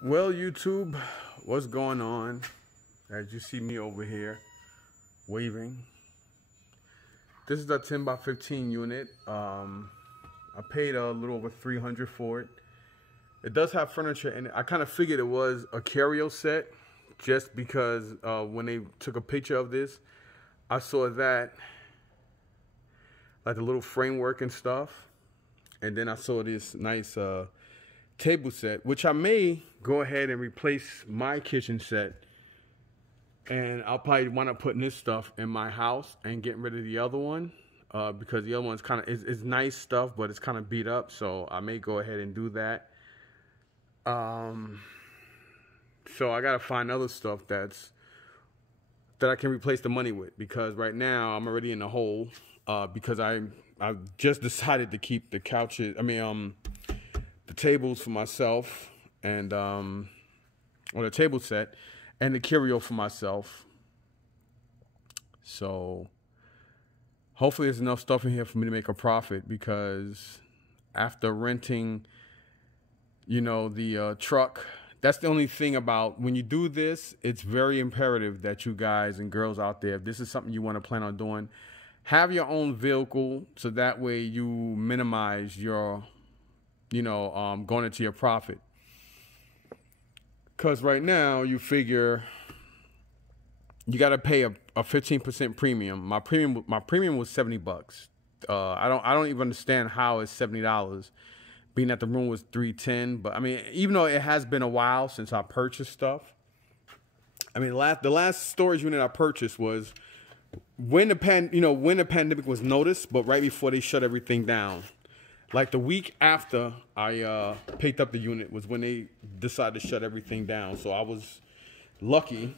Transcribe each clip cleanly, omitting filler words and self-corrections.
Well, YouTube, what's going on? As you see me over here waving, this is a 10 by 15 unit. I paid a little over $300 for it. It does have furniture in it. I kind of figured it was a carry-out set just because when they took a picture of this, I saw that, like the little framework and stuff, and then I saw this nice table set, which I may go ahead and replace my kitchen set, and I'll probably wind up putting this stuff in my house and getting rid of the other one because the other one's kind of is nice stuff, but it's kind of beat up, so I may go ahead and do that. So I gotta find other stuff that I can replace the money with, because right now I'm already in the hole because I've just decided to keep the couches, the tables for myself, and or the table set and the carry-out for myself. So hopefully there's enough stuff in here for me to make a profit, because after renting, you know, the truck, that's the only thing about when you do this, it's very imperative that you guys and girls out there, if this is something you want to plan on doing, have your own vehicle, so that way you minimize your, going into your profit. Because right now you figure you got to pay a 15% premium. My premium was $70. I don't even understand how it's $70, being that the room was $310. But I mean, even though it has been a while since I purchased stuff, I mean, the last storage unit I purchased was when the pandemic was noticed, but right before they shut everything down. Like the week after I picked up the unit was when they decided to shut everything down. So I was lucky.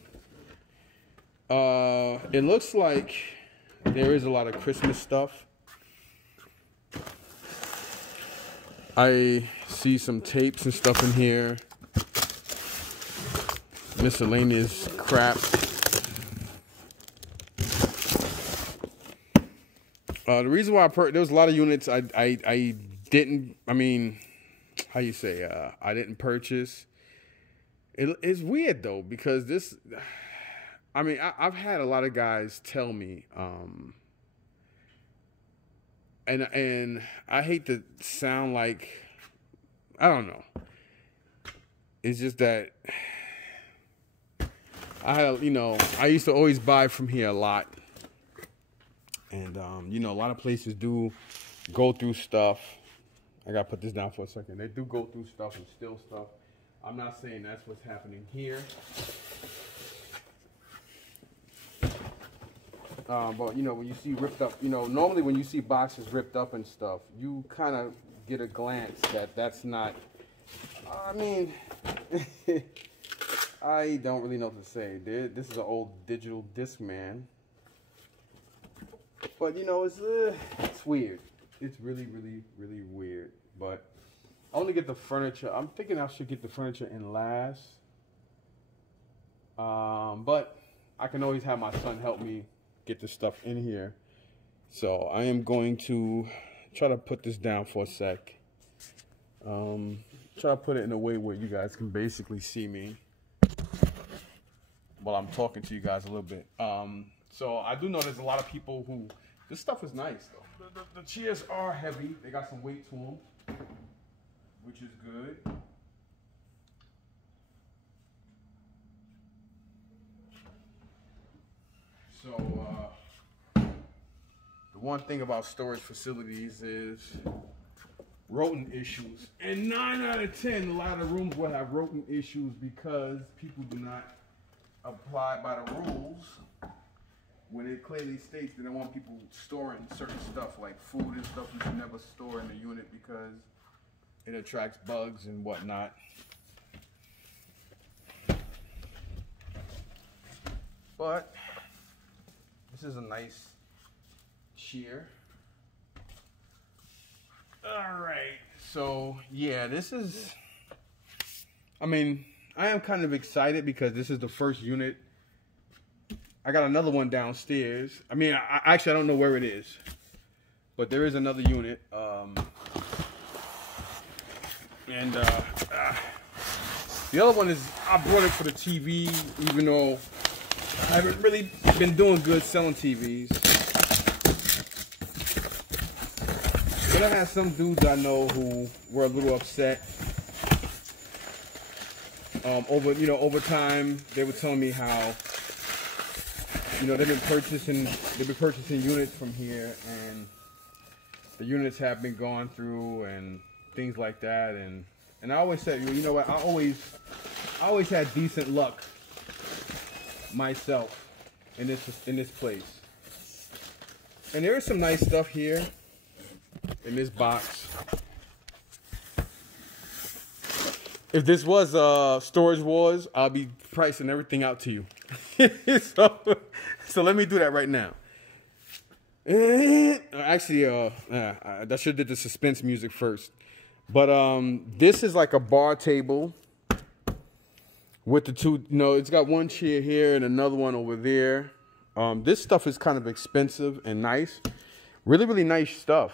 It looks like there is a lot of Christmas stuff. I see some tapes and stuff in here. Miscellaneous crap. The reason why there was a lot of units I didn't, how you say, I didn't purchase. It's weird though, because this, I've had a lot of guys tell me, and I hate to sound like, I don't know. It's just that I used to always buy from here a lot. And, a lot of places do go through stuff. I got to put this down for a second. They do go through stuff and steal stuff. I'm not saying that's what's happening here. But, when you see ripped up, normally when you see boxes ripped up and stuff, you kind of get a glance that that's not, I don't really know what to say. This is an old digital Discman. But, it's weird. It's really, really, really weird. But I want to get the furniture. I'm thinking I should get the furniture in last. But I can always have my son help me get the stuff in here. So I am going to try to put this down for a sec. Try to put it in a way where you guys can basically see me while I'm talking to you guys a little bit. So I do know there's a lot of people who, this stuff is nice though. The chairs are heavy. They got some weight to them, which is good. So the one thing about storage facilities is rodent issues. And 9 out of 10, a lot of rooms will have rodent issues because people do not abide by the rules. When it clearly states that they want people storing certain stuff like food and stuff you should never store in the unit because it attracts bugs and whatnot. But this is a nice chair. Alright, so yeah, this is, I am kind of excited because this is the first unit. I got another one downstairs. I actually, I don't know where it is, but there is another unit. And The other one is, I brought it for the TV, even though I haven't really been doing good selling TVs. But I had some dudes I know who were a little upset. Over time, they were telling me how, they've been purchasing units from here, and the units have been gone through and things like that. And I always said, you know what? I always had decent luck myself in this place. And there is some nice stuff here in this box. If this was Storage Wars, I'll be pricing everything out to you. so let me do that right now. Actually, I should have did the suspense music first. But this is like a bar table with the two. It's got one chair here and another one over there. This stuff is kind of expensive and nice. Really, really nice stuff.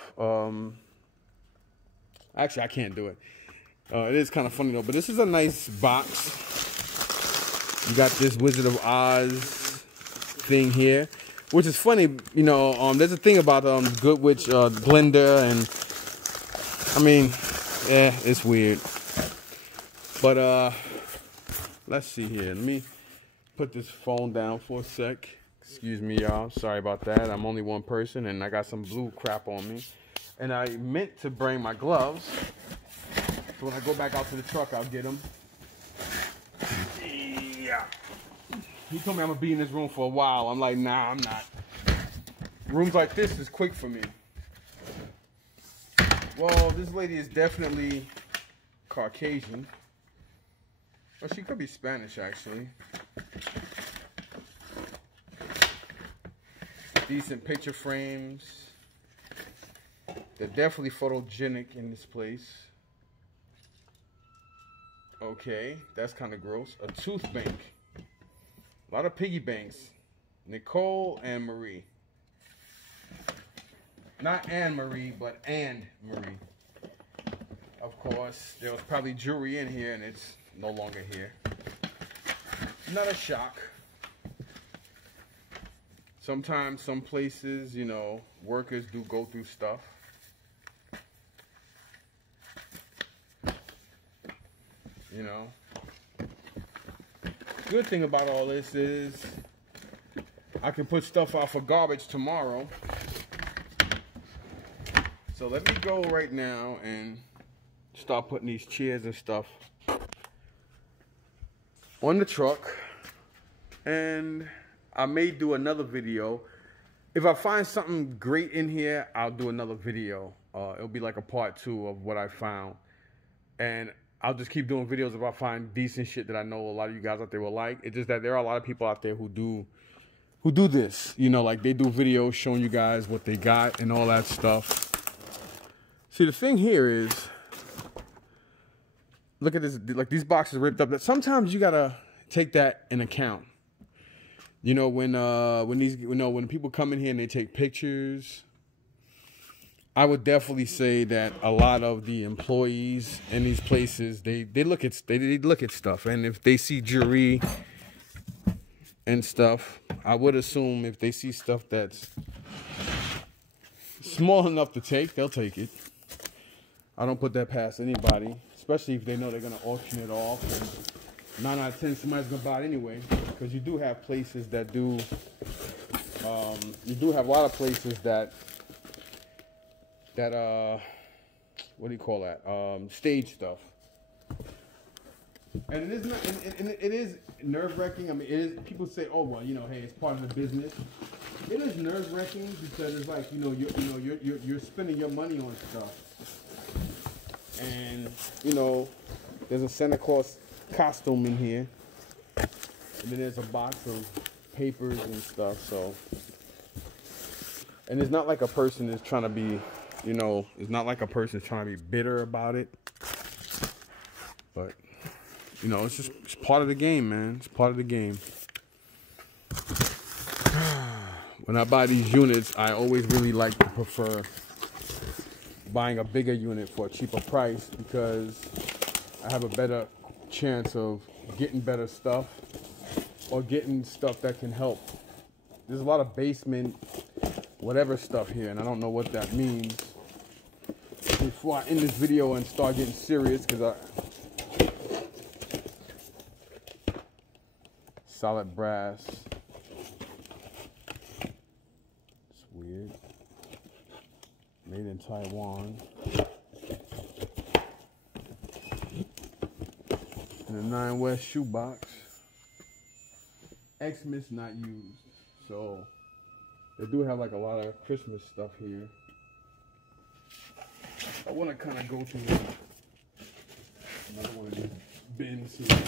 Actually, I can't do it. It is kind of funny though. But this is a nice box. You got this Wizard of Oz thing here, which is funny. There's a thing about Good Witch blender, and I mean, it's weird. But let's see here. Let me put this phone down for a sec. Excuse me, y'all. Sorry about that. I'm only one person, and I got some blue crap on me. And I meant to bring my gloves. So when I go back out to the truck, I'll get them. Yeah. He told me I'm going to be in this room for a while. I'm like, nah, I'm not. Rooms like this is quick for me. Well, this lady is definitely Caucasian. Well, she could be Spanish, actually. Decent picture frames. They're definitely photogenic in this place. Okay, that's kind of gross. A tooth bank. A lot of piggy banks. Nicole and Marie. Not Anne-Marie, but Anne-Marie. Of course, there was probably jewelry in here, and it's no longer here. Not a shock. Sometimes, some places, workers do go through stuff. Good thing about all this is I can put stuff out for garbage tomorrow. So let me go right now and start putting these chairs and stuff on the truck. And I may do another video. If I find something great in here, I'll do another video. It'll be like a part 2 of what I found. And I'll just keep doing videos if I find decent shit that I know a lot of you guys out there will like. It's just that there are a lot of people out there who do this. Like they do videos showing you guys what they got and all that stuff. See, the thing here is, look at this. Like these boxes ripped up. That sometimes you gotta take that in account. When people come in here and they take pictures, I would definitely say that a lot of the employees in these places, they look at stuff, and if they see jewelry and stuff, I would assume if they see stuff that's small enough to take, they'll take it. I don't put that past anybody, especially if they know they're gonna auction it off. And 9 out of 10, somebody's gonna buy it anyway, because you do have places that do. You do have a lot of places that what do you call that? Stage stuff. And it is not, it is nerve-wracking. I mean, it is. People say, "Oh, well, hey, it's part of the business." It is nerve-wracking because it's like, you're spending your money on stuff, and there's a Santa Claus costume in here, and then there's a box of papers and stuff. So, and it's not like a person is trying to be. It's not like a person's trying to be bitter about it. But, it's part of the game, man. It's part of the game. When I buy these units, I always really like to prefer buying a bigger unit for a cheaper price because I have a better chance of getting better stuff or getting stuff that can help. There's a lot of basement whatever stuff here, and I don't know what that means. Before I end this video and start getting serious, because solid brass. It's weird. Made in Taiwan. And a 9 West shoebox. Xmas not used. So they do have like a lot of Christmas stuff here. I want to kind of go through another one of these bins here.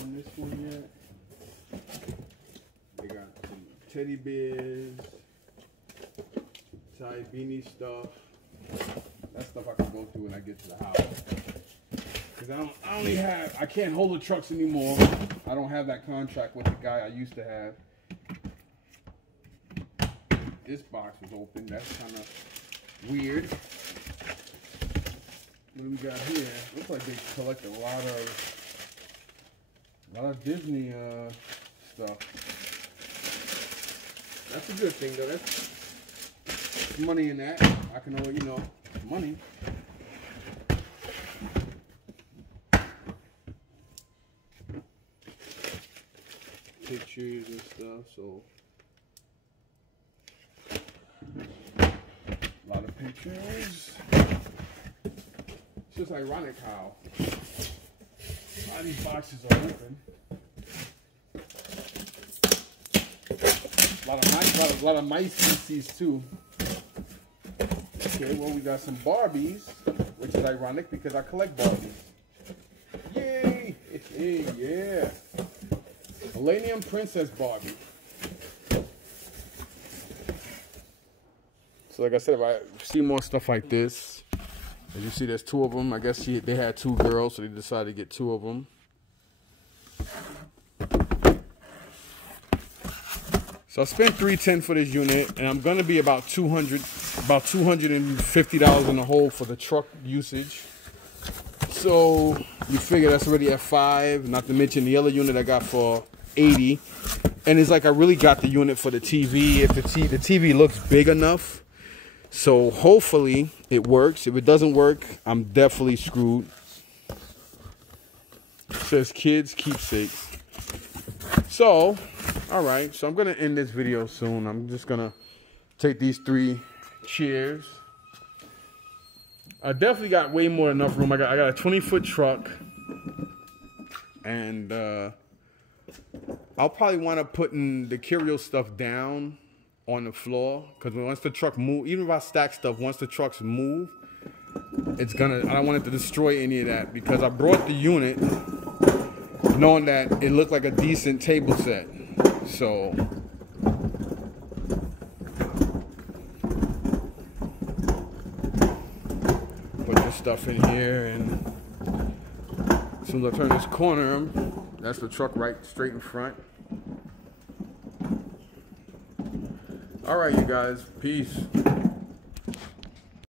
On this one yet? They got some teddy bears, Thai beanie stuff. That stuff I can go through when I get to the house. Cause I can't hold the trucks anymore. I don't have that contract with the guy I used to have. This box was open. That's kind of weird. What do we got here? Looks like they collect a lot of Disney stuff. That's a good thing though. That's money in that. I can always, money. Pictures and stuff, so a lot of pictures. It's just ironic how a lot of these boxes are open. A lot of mice species too. Okay, well we got some Barbies, which is ironic because I collect Barbies. Yay! Hey, yeah. Millennium Princess Barbie. So like I said, if I see more stuff like this, as you see there's 2 of them. I guess they had 2 girls, so they decided to get 2 of them. So I spent $310 for this unit, and I'm gonna be about $250 in the hole for the truck usage. So you figure that's already at $5, not to mention the other unit I got for $80. And it's like I really got the unit for the TV. If the TV looks big enough, so hopefully it works. If it doesn't work, I'm definitely screwed. It says kids keepsakes. So, all right. So I'm gonna end this video soon. I'm just gonna take these 3 chairs. I definitely got way more than enough room. I got a 20-foot truck, and I'll probably want to putting the curio stuff down on the floor, because once the truck move, even if I stack stuff, once the trucks move, it's gonna. I don't want it to destroy any of that, because I brought the unit knowing that it looked like a decent table set. So put this stuff in here, and as soon as I turn this corner, that's the truck right straight in front. All right, you guys, peace.